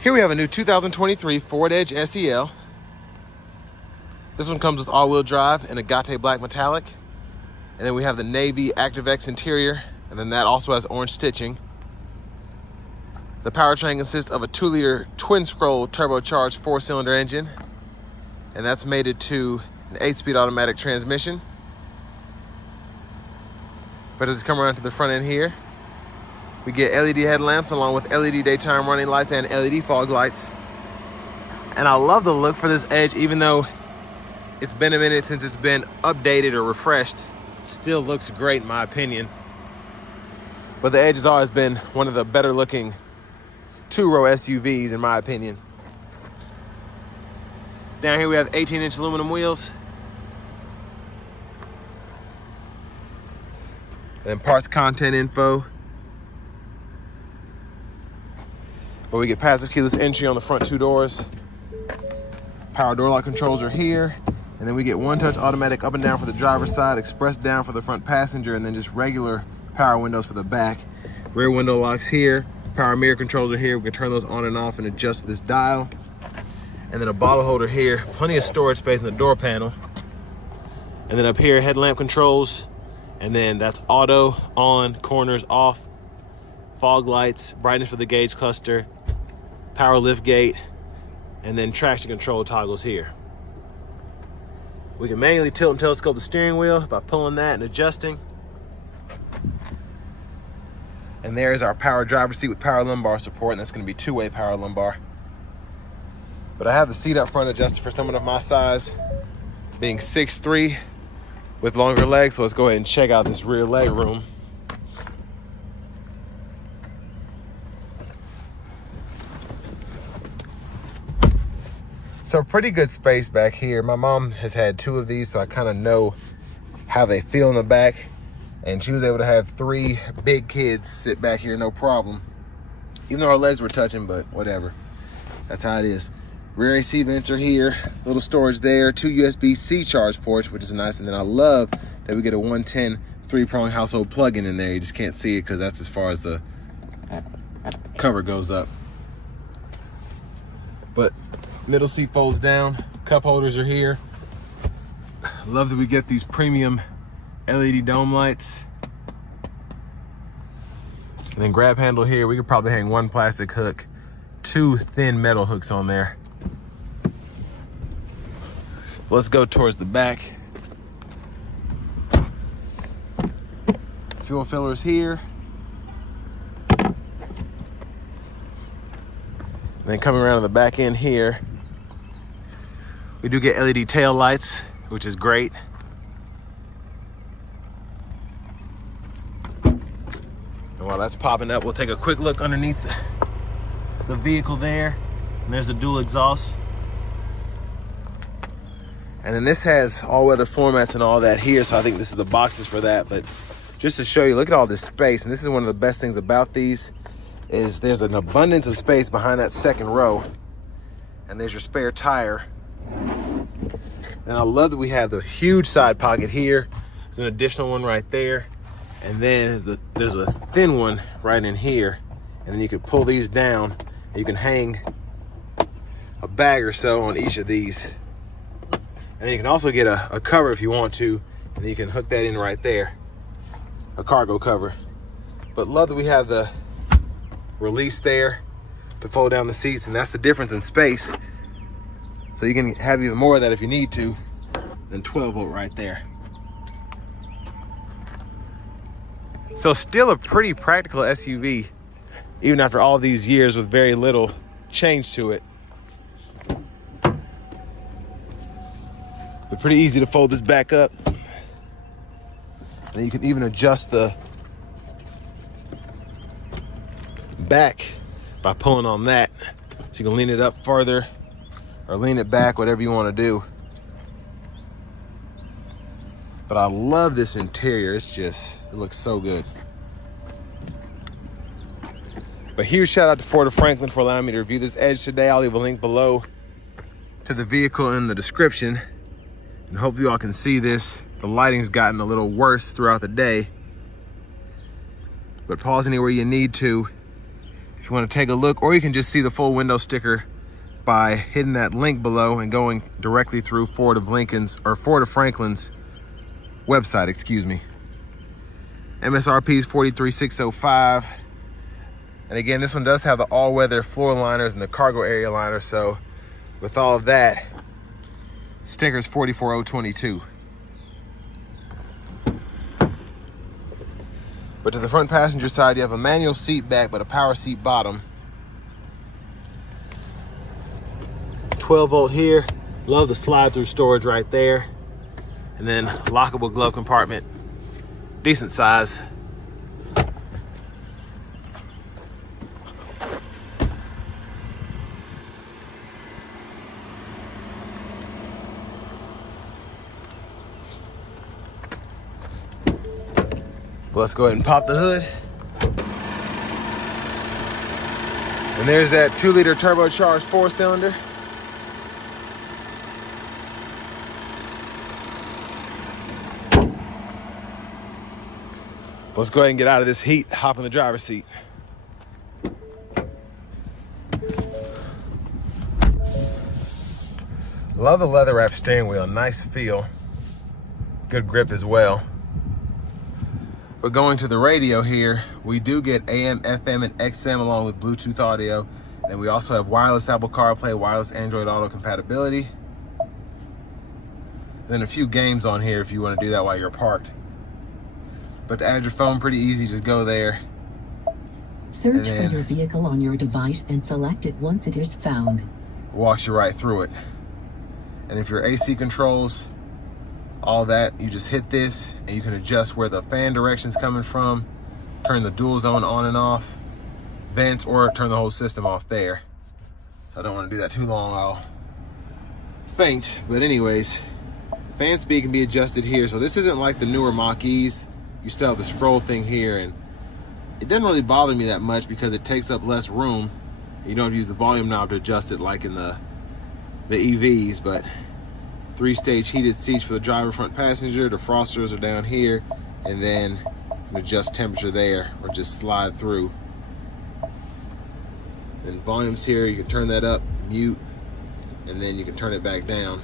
Here we have a new 2023 Ford Edge SEL. This one comes with all-wheel drive and Agate black metallic. And then we have the navy ActiveX interior, and then that also has orange stitching. The powertrain consists of a 2-liter twin-scroll turbocharged 4-cylinder engine, and that's mated to an 8-speed automatic transmission. But as we come around to the front end here, we get LED headlamps along with LED daytime running lights and LED fog lights. And I love the look for this Edge, even though it's been a minute since it's been updated or refreshed. Still looks great in my opinion. But the Edge has always been one of the better looking two-row SUVs in my opinion. Down here we have 18-inch aluminum wheels. And then parts content info. But we get passive keyless entry on the front 2 doors. Power door lock controls are here. And then we get one-touch automatic up and down for the driver's side, express down for the front passenger, and then just regular power windows for the back. Rear window locks here. Power mirror controls are here. We can turn those on and off and adjust this dial. And then a bottle holder here. Plenty of storage space in the door panel. And then up here, headlamp controls. And then that's auto, on, corners, off. Fog lights, brightness for the gauge cluster, power lift gate, and then traction control toggles here. We can manually tilt and telescope the steering wheel by pulling that and adjusting. And there's our power driver's seat with power lumbar support, and that's going to be 2-way power lumbar. But I have the seat up front adjusted for someone of my size, being 6'3", with longer legs. So let's go ahead and check out this rear leg room. So pretty good space back here. My mom has had 2 of these, so I kind of know how they feel in the back. And she was able to have 3 big kids sit back here, no problem. Even though our legs were touching, but whatever. That's how it is. Rear AC vents are here, little storage there, 2 USB-C charge ports, which is nice. And then I love that we get a 110 3-prong household plug-in in there. You just can't see it because that's as far as the cover goes up. But middle seat folds down, cup holders are here. Love that we get these premium LED dome lights. And then grab handle here, we could probably hang 1 plastic hook, 2 thin metal hooks on there. Let's go towards the back. Fuel fillers here. And then coming around to the back end here, we do get LED tail lights, which is great. And while that's popping up, we'll take a quick look underneath the vehicle there. And there's the dual exhaust. And then this has all-weather floor mats and all that here, so I think this is the boxes for that. But just to show you, look at all this space. And this is one of the best things about these, is there's an abundance of space behind that second row. And there's your spare tire. And I love that we have the huge side pocket here. There's an additional one right there. And then there's a thin one right in here. And then you can pull these down and you can hang a bag or so on each of these. And then you can also get a cover if you want to, and then you can hook that in right there, a cargo cover. But love that we have the release there to fold down the seats, and that's the difference in space. So you can have even more of that if you need to, than 12 volt right there. So still a pretty practical SUV, even after all these years with very little change to it. But pretty easy to fold this back up. Then you can even adjust the back by pulling on that. So you can lean it up further or lean it back, whatever you want to do. But I love this interior. It looks so good. But huge shout out to Ford of Franklin for allowing me to review this Edge today. I'll leave a link below to the vehicle in the description. And hopefully y'all can see this. The lighting's gotten a little worse throughout the day. But pause anywhere you need to. if you want to take a look, or you can just see the full window sticker by hitting that link below and going directly through Ford of Franklin's website, excuse me. MSRP is $43,605. And again, this one does have the all-weather floor liners and the cargo area liner, so with all of that, sticker's $44,022. But to the front passenger side, you have a manual seat back, but a power seat bottom. 12 volt here. Love the slide through storage right there. And then lockable glove compartment, decent size. Let's go ahead and pop the hood. And there's that 2-liter turbocharged 4-cylinder. Let's go ahead and get out of this heat, hop in the driver's seat. Love the leather wrap steering wheel, nice feel. Good grip as well. But going to the radio here, we do get AM, FM, and XM along with Bluetooth audio. And we also have wireless Apple CarPlay, wireless Android Auto compatibility. And then a few games on here if you want to do that while you're parked. But to add your phone, pretty easy, just go there. Search for your vehicle on your device and select it once it is found. Walks you right through it. And if your AC controls, all that, you just hit this and you can adjust where the fan direction's coming from, turn the dual zone on and off, vents, or turn the whole system off there. So I don't want to do that too long, I'll faint. But anyways, fan speed can be adjusted here. So this isn't like the newer Mach-E's. You still have the scroll thing here, and it doesn't really bother me that much because it takes up less room. You don't use the volume knob to adjust it like in the EVs, but 3-stage heated seats for the driver, front passenger. The defrosters are down here, and then you can adjust temperature there or just slide through. Then volumes here, you can turn that up, mute, and then you can turn it back down.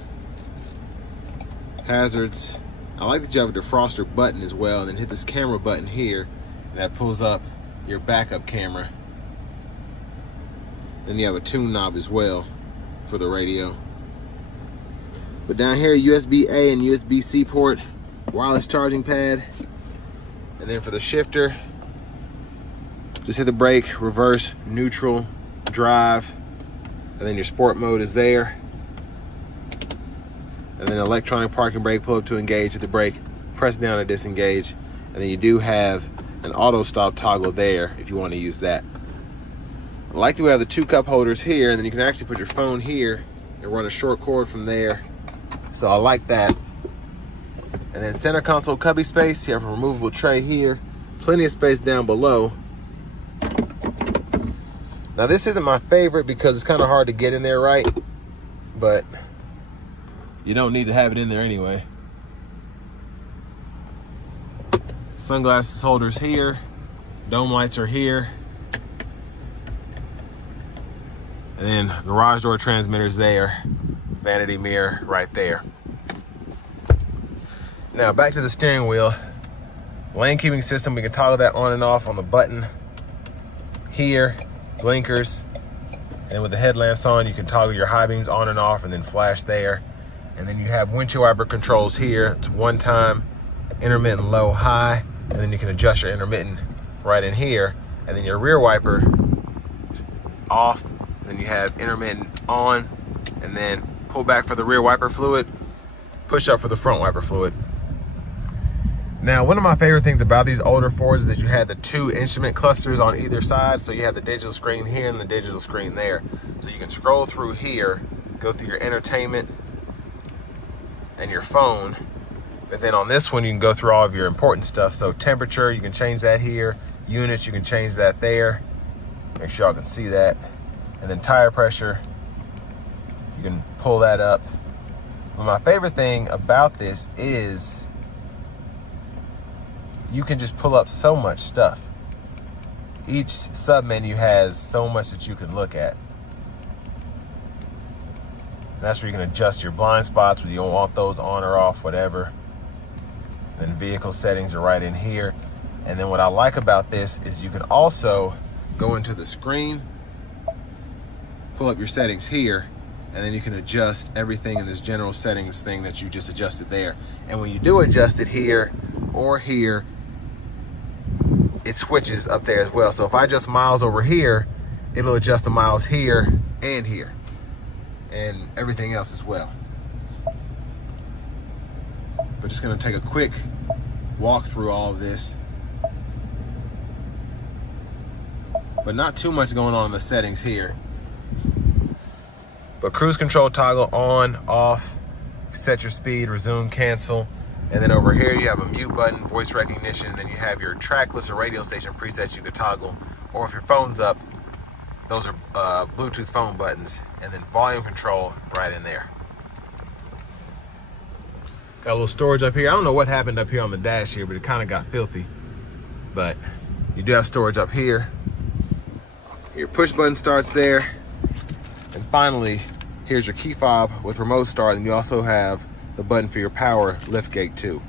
Hazards, I like that you have a defroster button as well, and then hit this camera button here, and that pulls up your backup camera. Then you have a tune knob as well for the radio. But down here, USB-A and USB-C port, wireless charging pad. And then for the shifter, just hit the brake, reverse, neutral, drive, and then your sport mode is there. And then electronic parking brake, pull up to engage, hit the brake, press down to disengage. And then you do have an auto stop toggle there if you want to use that. I like that we have the 2 cup holders here, and then you can actually put your phone here and run a short cord from there. So I like that. And then center console cubby space. You have a removable tray here. Plenty of space down below. Now this isn't my favorite because it's kind of hard to get in there right, but you don't need to have it in there anyway. Sunglasses holders here. Dome lights are here. And then garage door transmitters there. Vanity mirror right there. Now back to the steering wheel. Lane keeping system, we can toggle that on and off on the button here. Blinkers. And with the headlamps on, you can toggle your high beams on and off and then flash there. And then you have windshield wiper controls here. It's one time, intermittent low, high, and then you can adjust your intermittent right in here. And then your rear wiper off, and then you have intermittent on, and then pull back for the rear wiper fluid, push up for the front wiper fluid. Now, one of my favorite things about these older Fords is that you had the 2 instrument clusters on either side. So you have the digital screen here and the digital screen there. So you can scroll through here, go through your entertainment and your phone. But then on this one, you can go through all of your important stuff. So temperature, you can change that here. Units, you can change that there. Make sure y'all can see that. And then tire pressure, you can pull that up. But my favorite thing about this is you can just pull up so much stuff. each sub menu has so much that you can look at. And that's where you can adjust your blind spots, whether you don't want those on or off, whatever. Then vehicle settings are right in here. And then what I like about this is you can also go into the screen, pull up your settings here, and then you can adjust everything in this general settings thing that you just adjusted there. And when you do adjust it here or here, it switches up there as well. So if I adjust miles over here, it'll adjust the miles here and here, and everything else as well. But just gonna take a quick walk through all of this. But not too much going on in the settings here. But cruise control toggle on, off, set your speed, resume, cancel. And then over here you have a mute button, voice recognition, and then you have your track list or radio station presets you can toggle. Or if your phone's up, those are Bluetooth phone buttons. And then volume control right in there. Got a little storage up here. I don't know what happened up here on the dash here, but it kind of got filthy. But you do have storage up here. Your push button starts there. And finally, here's your key fob with remote start, and you also have the button for your power lift gate too.